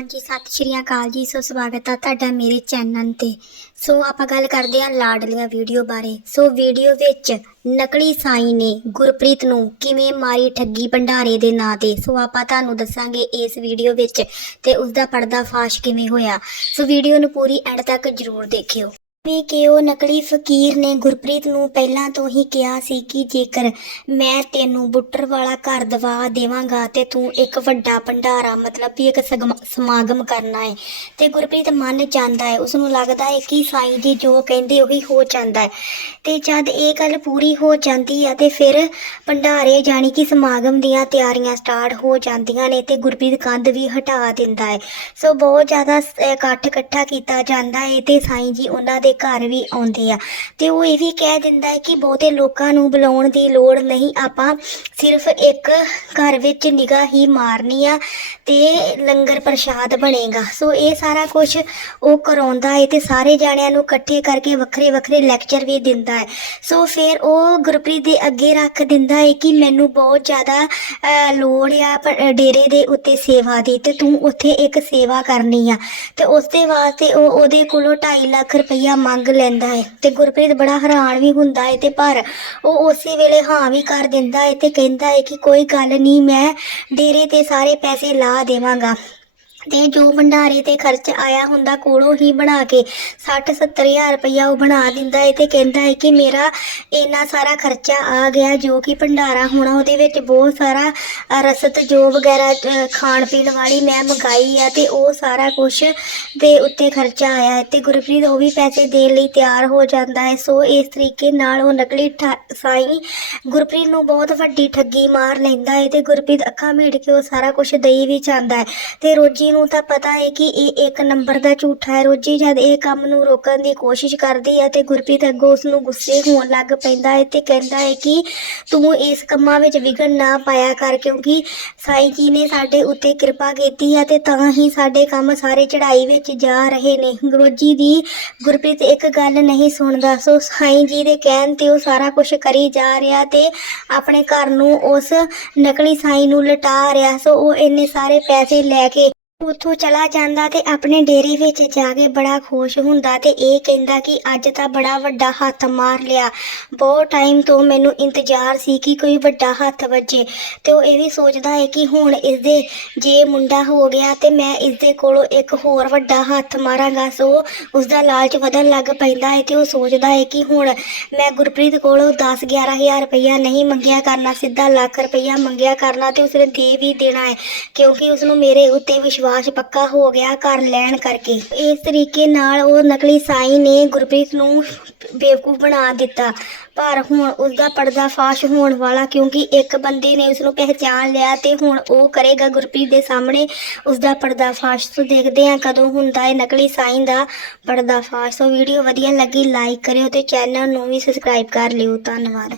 ਹਾਂਜੀ, ਸਤਿ ਸ਼੍ਰੀ ਅਕਾਲ ਜੀ, ਸੋ ਸਵਾਗਤ ਆ ਤੁਹਾਡਾ ਮੇਰੇ ਚੈਨਲ ਤੇ। ਸੋ ਆਪਾਂ ਗੱਲ ਕਰਦੇ ਹਾਂ ਲਾਡਲੀਆਂ ਵੀਡੀਓ ਬਾਰੇ। ਸੋ ਵੀਡੀਓ ਵਿੱਚ ਨਕਲੀ ਸਾਈ ਨੇ ਗੁਰਪ੍ਰੀਤ ਨੂੰ ਕਿਵੇਂ ਮਾਰੀ ਠੱਗੀ ਭੰਡਾਰੇ ਦੇ ਨਾਂ ਤੇ। ਸੋ ਆਪਾਂ ਤੁਹਾਨੂੰ ਦੱਸਾਂਗੇ ਇਸ ਵੀਡੀਓ ਵਿੱਚ ਤੇ ਉਸ ਦਾ ਪਰਦਾਫਾਸ਼ ਕਿਵੇਂ ਹੋਇਆ। ਸੋ ਵੀਡੀਓ ਨੂੰ ਪੂਰੀ ਐਂਡ ਤੱਕ ਜਰੂਰ ਦੇਖਿਓ। ਜਿਵੇਂ ਕਿ ਉਹ ਨਕਲੀ ਫਕੀਰ ਨੇ ਗੁਰਪ੍ਰੀਤ ਨੂੰ ਪਹਿਲਾਂ ਤੋਂ ਹੀ ਕਿਹਾ ਸੀ ਕਿ ਜੇਕਰ ਮੈਂ ਤੈਨੂੰ ਬੁੱਟਰ ਵਾਲਾ ਘਰ ਦਵਾ ਦੇਵਾਂਗਾ ਤੇ ਤੂੰ ਇੱਕ ਵੱਡਾ ਭੰਡਾਰਾ, ਮਤਲਬ ਵੀ ਇੱਕ ਸਮਾਗਮ ਕਰਨਾ ਹੈ ਤੇ ਗੁਰਪ੍ਰੀਤ ਮੰਨ ਜਾਂਦਾ ਹੈ ਉਸ ਨੂੰ ਲੱਗਦਾ ਹੈ ਕਿ ਸਾਈਂ ਜੀ ਜੋ ਕਹਿੰਦੇ ਉਹੀ ਹੋ ਜਾਂਦਾ ਹੈ ਤੇ ਜਦ ਇਹ ਗੱਲ ਪੂਰੀ ਹੋ ਜਾਂਦੀ ਹੈ ਤੇ ਫਿਰ ਭੰਡਾਰੇ ਜਾਣੀ ਕਿ ਸਮਾਗਮ ਦੀਆਂ ਤਿਆਰੀਆਂ ਸਟਾਰਟ ਹੋ ਜਾਂਦੀਆਂ ਨੇ ਤੇ ਗੁਰਪ੍ਰੀਤ ਕੰਧ ਵੀ ਹਟਾ ਦਿੰਦਾ ਹੈ ਸੋ ਬਹੁਤ ਜ਼ਿਆਦਾ ਇਕੱਠ ਇਕੱਠਾ ਕੀਤਾ ਜਾਂਦਾ ਹੈ ਤੇ ਸਾਈਂ ਜੀ ਉਹਨਾਂ ਦੇ ਘਰ ਵੀ ਆਉਂਦੇ ਆ। ਤੇ ਉਹ ਇਹ ਵੀ ਕਹਿ ਦਿੰਦਾ ਹੈ ਕਿ ਬਹੁਤੇ ਲੋਕਾਂ ਨੂੰ ਬੁਲਾਉਣ ਦੀ ਲੋੜ ਨਹੀਂ। ਆਪਾਂ ਸਿਰਫ ਇੱਕ ਘਰ ਵਿੱਚ ਨਿਗਾਹ ਹੀ ਮਾਰਨੀ ਆ ਤੇ ਲੰਗਰ ਪ੍ਰਸ਼ਾਦ ਬਣੇਗਾ। ਸੋ ਇਹ ਸਾਰਾ ਕੁਝ ਉਹ ਕਰਾਉਂਦਾ ਹੈ ਤੇ ਸਾਰੇ ਜਾਣਿਆਂ ਨੂੰ ਇਕੱਠੇ ਕਰਕੇ ਵੱਖਰੇ ਵੱਖਰੇ ਲੈਕਚਰ ਵੀ ਦਿੰਦਾ ਹੈ। ਸੋ ਫਿਰ ਉਹ ਗੁਰਪ੍ਰੀਤ ਦੇ ਅੱਗੇ ਰੱਖ ਦਿੰਦਾ ਹੈ ਕਿ ਮੈਨੂੰ ਬਹੁਤ ਜ਼ਿਆਦਾ ਲੋੜ ਆ ਪ- ਡੇਰੇ ਦੇ ਉੱਤੇ ਸੇਵਾ ਦੀ ਤੇ ਤੂੰ ਉੱਥੇ ਇੱਕ ਸੇਵਾ ਕਰਨੀ ਆ। ਤੇ ਉਸ ਦੇ ਵਾਸਤੇ ਉਹ ਉਹਦੇ ਕੋਲੋਂ 2.5 ਲੱਖ ਰੁਪਈਆ ਮੰਗ ਲੈਂਦਾ ਹੈ ਤੇ ਗੁਰਪ੍ਰੀਤ ਬੜਾ ਹੈਰਾਨ ਵੀ ਹੁੰਦਾ ਹੈ ਤੇ ਪਰ ਉਹ ਉਸੇ ਵੇਲੇ ਹਾਂ ਵੀ ਕਰ ਦਿੰਦਾ ਹੈ ਤੇ ਕਹਿੰਦਾ ਹੈ ਕਿ ਕੋਈ ਗੱਲ ਨਹੀਂ ਮੈਂ ਡੇਰੇ ਤੇ ਸਾਰੇ ਪੈਸੇ ਲਾ ਦੇਵਾਂਗਾ। ਤੇ ਜੋ ਭੰਡਾਰੇ ਤੇ ਖਰਚ ਆਇਆ ਹੁੰਦਾ ਕੋਲੋਂ ਹੀ ਬਣਾ ਕੇ 60 ਹਜ਼ਾਰ ਰੁਪਇਆ ਉਹ ਬਣਾ ਦਿੰਦਾ ਹੈ ਤੇ ਕਹਿੰਦਾ ਹੈ ਕਿ ਮੇਰਾ ਇੰਨਾ ਸਾਰਾ ਖਰਚਾ ਆ ਗਿਆ ਜੋ ਕਿ ਭੰਡਾਰਾ ਹੋਣਾ ਉਹਦੇ ਵਿੱਚ ਬਹੁਤ ਸਾਰਾ ਅ, ਰਸਤ ਜੋ ਵਗੈਰਾ ਖਾਣ ਪੀਣ ਵਾਲੀ ਮੈਂ ਮੰਗਾਈ ਆ ਤੇ ਉਹ ਸਾਰਾ ਕੁਝ ਦੇ ਉੱਤੇ ਖਰਚਾ ਆਇਆ ਹੈ ਤੇ ਗੁਰਪ੍ਰੀਤ ਉਹ ਵੀ ਪੈਸੇ ਦੇਣ ਲਈ ਤਿਆਰ ਹੋ ਜਾਂਦਾ ਹੈ ਸੋ ਇਸ ਤਰੀਕੇ ਨਾਲ ਉਹ ਨਕਲੀ ਠਾ- ਸਾਈਂ ਗੁਰਪ੍ਰੀਤ ਨੂੰ ਬਹੁਤ ਵੱਡੀ ਠੱਗੀ ਮਾਰ ਲੈਂਦਾ ਹੈ ਤੇ ਗੁਰਪ੍ਰੀਤ ਅੱਖਾਂ ਮੀਟ ਕੇ ਉਹ ਸਾਰਾ ਕੁਝ ਦੇਈ ਵੀ ਜਾਂਦਾ ਹੈ ਤੇ ਰੋਜੀ ਨੂੰ ਤਾਂ ਪਤਾ ਹੈ ਕਿ ਇਹ ਇੱਕ ਨੰਬਰ ਦਾ ਝੂਠਾ ਹੈ। ਰੋਜੀ ਜਦ ਇਹ ਕੰਮ ਨੂੰ ਰੋਕਣ ਦੀ ਕੋਸ਼ਿਸ਼ ਕਰਦੀ ਹੈ ਤੇ ਗੁਰਪ੍ਰੀਤ ਅੱਗੋਂ ਉਸ ਨੂੰ ਗੁੱਸੇ ਹੋਣ ਲੱਗ ਪੈਂਦਾ ਹੈ ਤੇ ਕਹਿੰਦਾ ਹੈ ਕਿ ਤੂੰ ਇਸ ਕੰਮਾਂ ਵਿੱਚ ਵਿਗੜ ਨਾ ਪਾਇਆ ਕਰ ਕਿਉਂਕਿ ਸਾਈਂ ਜੀ ਨੇ ਸਾਡੇ ਉੱਤੇ ਕਿਰਪਾ ਕੀਤੀ ਹੈ ਤੇ ਤਾਂ ਹੀ ਸਾਡੇ ਕੰਮ ਸਾਰੇ ਚੜ੍ਹਾਈ ਵਿੱਚ ਜਾ ਰਹੇ ਨੇ। ਰੋਜੀ ਦੀ ਗੁਰਪ੍ਰੀਤ ਇੱਕ ਗੱਲ ਨਹੀਂ ਸੁਣਦਾ। ਸੋ ਸਾਈਂ ਜੀ ਦੇ ਕਹਿਣ ਤੇ ਉਹ ਸਾਰਾ ਕੁਝ ਕਰੀ ਜਾ ਰਿਹਾ ਤੇ ਆਪਣੇ ਘਰ ਨੂੰ ਉਸ ਨਕਲੀ ਸਾਈਂ ਨੂੰ ਲਟਾ ਰਿਹਾ। ਸੋ ਉਹ ਇੰਨੇ ਸਾਰੇ ਪੈਸੇ ਲੈ ਕੇ ਉੱਥੋਂ ਚਲਾ ਜਾਂਦਾ ਤੇ ਆਪਣੇ ਡੇਰੇ ਵਿੱਚ ਜਾ ਕੇ ਬੜਾ ਖੁਸ਼ ਹੁੰਦਾ ਤੇ ਇਹ ਕਹਿੰਦਾ ਕਿ ਅੱਜ ਤਾਂ ਬੜਾ ਵੱਡਾ ਹੱਥ ਮਾਰ ਲਿਆ। ਬਹੁਤ ਟਾਈਮ ਤੋਂ ਮੈਨੂੰ ਇੰਤਜ਼ਾਰ ਸੀ ਕਿ ਕੋਈ ਵੱਡਾ ਹੱਥ ਵੱਜੇ ਤੇ ਉਹ ਇਹ ਵੀ ਸੋਚਦਾ ਹੈ ਕਿ ਹੁਣ ਇਸਦੇ ਜੇ ਮੁੰਡਾ ਹੋ ਗਿਆ ਤੇ ਮੈਂ ਇਸਦੇ ਕੋਲੋਂ ਇੱਕ ਹੋਰ ਵੱਡਾ ਹੱਥ ਮਾਰਾਂਗਾ। ਸੋ ਉਸਦਾ ਲਾਲਚ ਵਧਣ ਲੱਗ ਪੈਂਦਾ ਹੈ ਤੇ ਉਹ ਸੋਚਦਾ ਹੈ ਕਿ ਹੁਣ ਮੈਂ ਗੁਰਪ੍ਰੀਤ ਕੋਲੋਂ 10 11000 ਰੁਪਇਆ ਨਹੀਂ ਮੰਗਿਆ ਕਰਨਾ, ਸਿੱਧਾ ਲੱਖ ਰੁਪਇਆ ਮੰਗਿਆ ਕਰਨਾ ਤੇ ਉਸਨੇ ਦੇ ਵੀ ਦੇਣਾ ਹੈ ਕਿਉਂਕਿ ਉਸ ਨੂੰ ਮੇਰੇ ਉੱਤੇ ਵਿਸ਼ਵਾਸ ਪੱਕਾ ਹੋ ਗਿਆ ਘਰ ਲੈਣ ਕਰਕੇ। ਇਸ ਤਰੀਕੇ ਨਾਲ ਉਹ ਨਕਲੀ ਸਾਈ ਨੇ ਗੁਰਪ੍ਰੀਤ ਨੂੰ ਬੇਵਕੂਫ ਬਣਾ ਦਿੱਤਾ। ਪਰ ਹੁਣ ਉਸ ਦਾ ਪਰਦਾਫਾਸ਼ ਹੋਣ ਵਾਲਾ ਕਿਉਂਕਿ ਇੱਕ ਬੰਦੇ ਨੇ ਉਸ ਨੂੰ ਪਹਿਚਾਨ ਲਿਆ ਤੇ ਹੁਣ ਉਹ ਕਰੇਗਾ ਗੁਰਪ੍ਰੀਤ ਦੇ ਸਾਹਮਣੇ। ਉਸ ਦਾ ਪਰਦਾਫਾਸ਼ ਤੋਂ ਦੇਖਦੇ ਹਾਂ ਕਦੋਂ ਹੁੰਦਾ ਹੈ ਨਕਲੀ ਸਾਈਂ ਦਾ ਪਰਦਾਫਾਸ਼ ਸੋ ਵੀਡੀਓ ਵਧੀਆ ਲੱਗੀ, ਲਾਈਕ ਕਰਿਓ ਤੇ ਚੈਨਲ ਨੂੰ ਵੀ ਸਬਸਕ੍ਰਾਈਬ ਕਰ ਲਿਓ। ਧੰਨਵਾਦ।